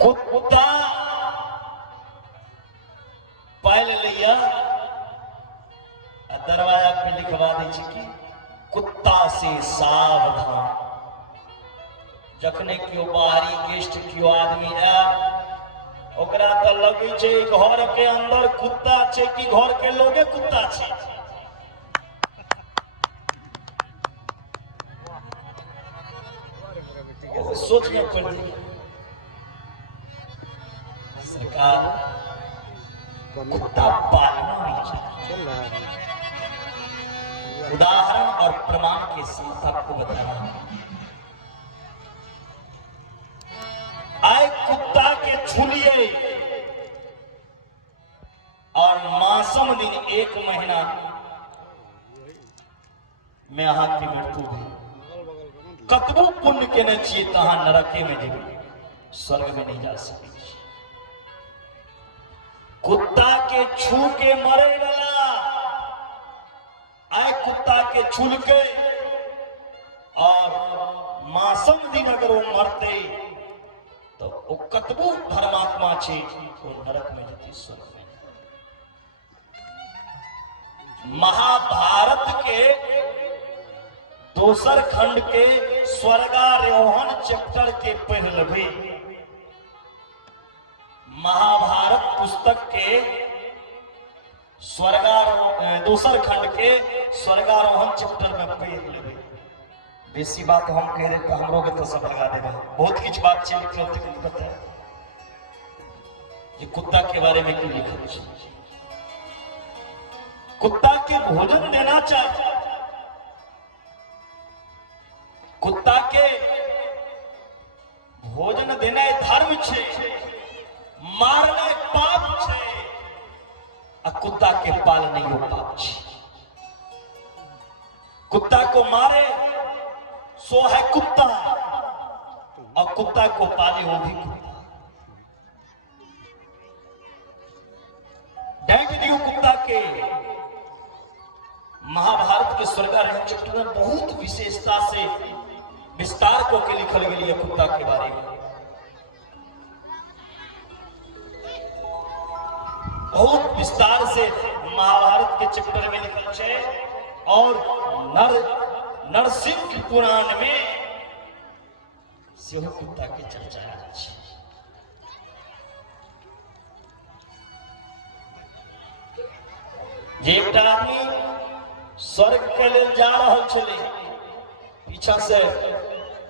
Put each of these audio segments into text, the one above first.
कुत्ता पाल लिया दरवाजा पे लिखवा दी कि कुत्ता से सावधान। जखने क्यों बाहरी गेस्ट क्यों आदमी है ओकरा तो लगे छे घर के अंदर कुत्ता छे कि घर के लोगे कुत्ता छे। सोचने पड़ सरकार कुत्ता पालना नहीं चाहिए। उदाहरण और प्रमाण के साथ आपको बताना आए कुत्ता के छुलिए और मासम दिन 1 महीना में अहाँ की मृत्यु भी कतबो पुण्य के न चाहिए तहां नरके में जेबे स्वर्ग में नहीं जा सके। कुत्ता के छू के मरे वाला आए कुत्ता के छुल के और मासम दिन अगर वो मरते तो वो कतबो धर्मात्मा छे वो नरक में जती स्वर्ग में। महाभारत के दोसर खंड के स्वर्गारोहण चैप्टर के पढ़ लेबे। महाभारत पुस्तक के दोसर खंड के स्वर्गारोहण चैप्टर में पढ़ लेबे। बेसी बात हम कह रहे तो हमरो के तो सब लगा देगा। बहुत कुछ बात छे लिखल पता है कि कुत्ता के बारे में की लिखल छे। कुत्ता के भोजन देना चाहिए। कुत्ता के भोजन देने धर्म छे, मारने पाप छे, आ कुत्ता के पालने यो पाप छे। कुत्ता को मारे सो है कुत्ता और कुत्ता को पाले वो भी कुत्ता। डांट दियो कुत्ता के। महाभारत के स्वर्गारोहण चैप्टर में बहुत विशेषता से विस्तार को के लिखल गई है कुत्ता के बारे में। बहुत विस्तार से महाभारत के चैप्टर में लिखल है और नरसिंह पुराण में सेहो कुत्ता के चर्चा है। जे एक आदमी स्वर्ग के लिए जा रहा छे पीछा से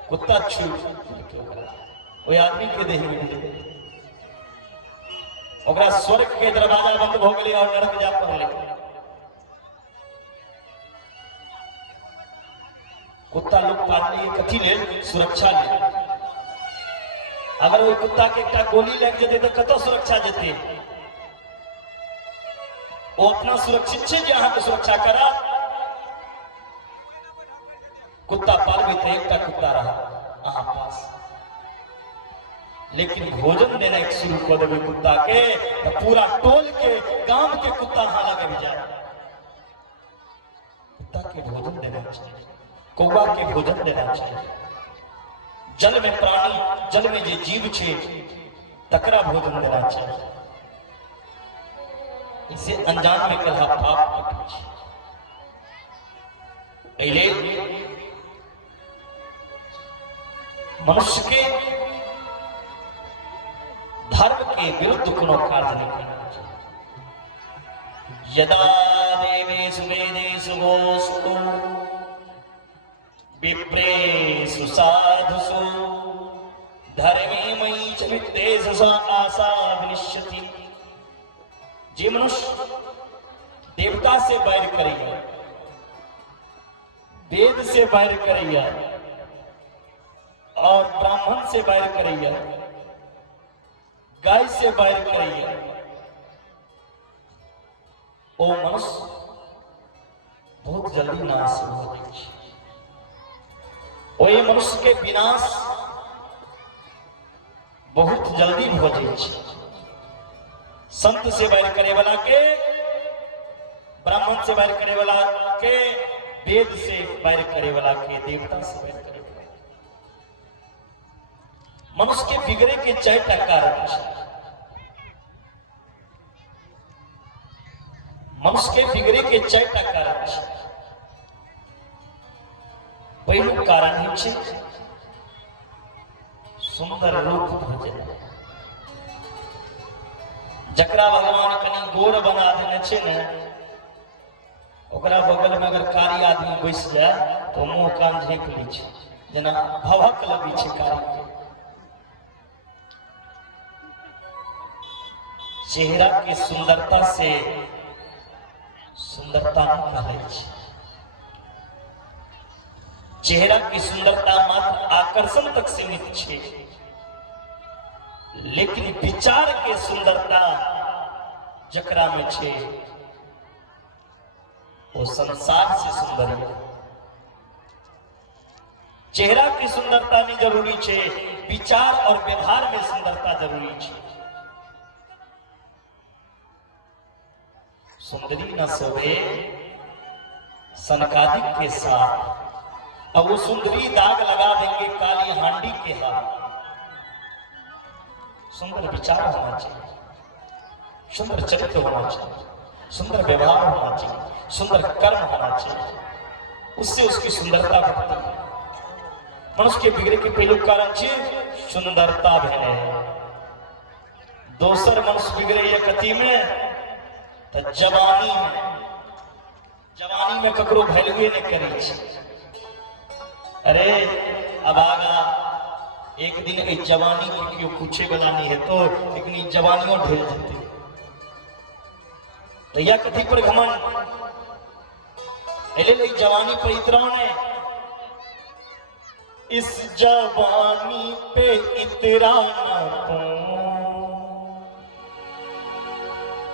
कुत्ता छू वो आदमी के देह में ओकरा स्वर्ग के दरवाजा बंद हो गए और नरक जा पड़े। कुत्ता लोग पालने कथी ले सुरक्षा ले। अगर वो कुत्ता के एक गोली लग जाते तो कतो सुरक्षा देते। वो अपना सुरक्षित छे जे अहाँ के सुरक्षा करा। कुत्ता पाल भी थे एक कुत्ता रहा अहाँ पास लेकिन भोजन देना एक शुरू कर देवे कुत्ता के तो पूरा टोल के गांव के कुत्ता हाँ लगे भी जाए। कुत्ता के भोजन देना चाहिए। कौवा के भोजन देना चाहिए। जल में प्राणी जल में जे जीव छे तकरा भोजन देना चाहिए। इसे अनजान में कहा पाप मनुष्य के धर्म के विरुद्ध कोनो कार्य नहीं करना चाहिए। यदा देवेषु वेदेषु गोस्तु विप्रेषु साधुषु धर्मे मयि च वित्तेषु सा आशा विनिश्यति। जे मनुष्य देवता से बैर करेगा, वेद से बैर करेगा और ब्राह्मण से बैर करेगा, गाय से बैर करेगा, वो मनुष्य बहुत जल्दी नाश हो जाएगा। वही मनुष्य के विनाश बहुत जल्दी हो जाए। संत से बैर करे वाला के, ब्राह्मण से बैर करे वाला के, वेद से बैर करे वाला के, देवता से बैर करे वाला। मनुष्य के बिगड़े के 4टा कारण छे। मनुष्य के बिगड़े के 4टा कारण छे। पहिलुक कारण ही छे सुंदर रूप भजन। जकरा भगवान कनी गोर बना देने छे ने, ओकरा बगल में अगर कारी आदमी बैस जाए तो मुंह कान झाँप लै छे, जेना भभक लगी छे कारी के। चेहरा की सुंदरता से सुंदरता नहीं कहै छे। चेहरा की सुंदरता मात्र आकर्षण तक सीमित छे, लेकिन विचार के सुंदरता जकरा में छे वो संसार से सुंदर है। चेहरा की सुंदरता नहीं जरूरी छे, विचार और व्यवहार में सुंदरता जरूरी छे। सुंदरी न सोवे सनकादिक के साथ, अब वो सुंदरी दाग लगा देंगे काली हांडी के हाथ। सुंदर विचार होना चाहिए, सुंदर चरित्र होना चाहिए, सुंदर व्यवहार होना चाहिए, सुंदर कर्म होना चाहिए, उससे उसकी सुंदरता बढ़ती है। मनुष्य के बिगड़े के पहलू कारण छे सुंदरता भेने। दोसर मनुष्य बिगड़े ये कथी में तो जवानी में। जवानी में ककरो वैल्यूए नहीं करे छे। अरे अब आगा एक दिन ए जवानी के क्यों पूछे वाला नहीं है तो लेकिन जवानियों ढेल देते तो या कथी पर घमंड ले जवानी पर इतना ने इस जवानी पे इतरा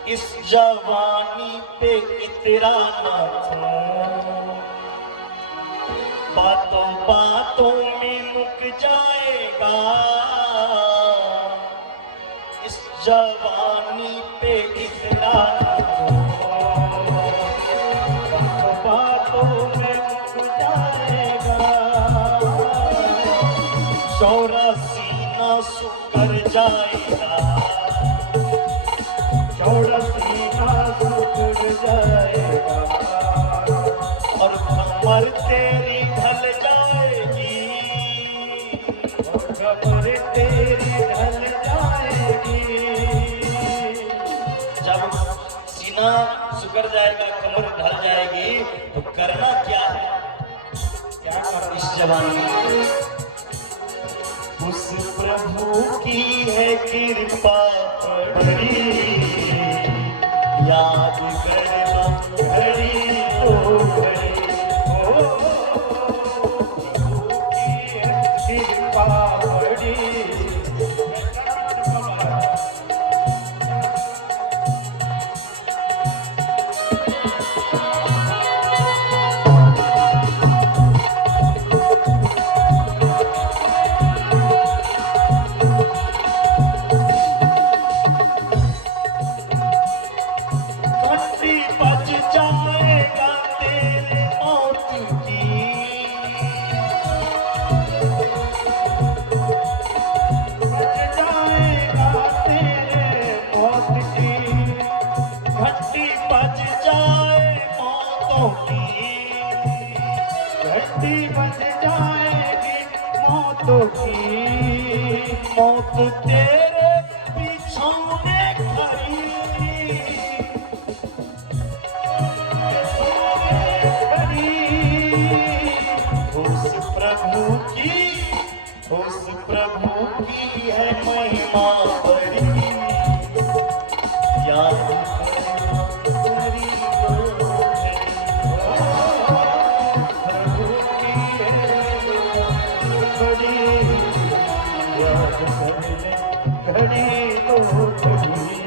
इस जवानी पे इतरा बातों बातों में मुक जाएगा। इस जवानी पे इतरा बातों में मुक जाएगा। चौरा सीना सुकर जाएगा। चौरा सीना सुकर जाएगा और कमर तेरी ढल जाएगी। और कमर तेरी ढल जाएगी। जब सीना सुकर जाएगा, कमर ढल जाएगी तो करना क्या है? क्या कर इस जवानी में? उस प्रभु की है कृपा बड़ी, याद करना घड़ी ओ घड़ी। प्रभु की है कृपा बड़ी। मौत तेरे बिछौने खड़ी। उस प्रभु की है महिमा बड़ी, याद करना प्रभु की है बड़ी, याद करना घड़ी तो घड़ी।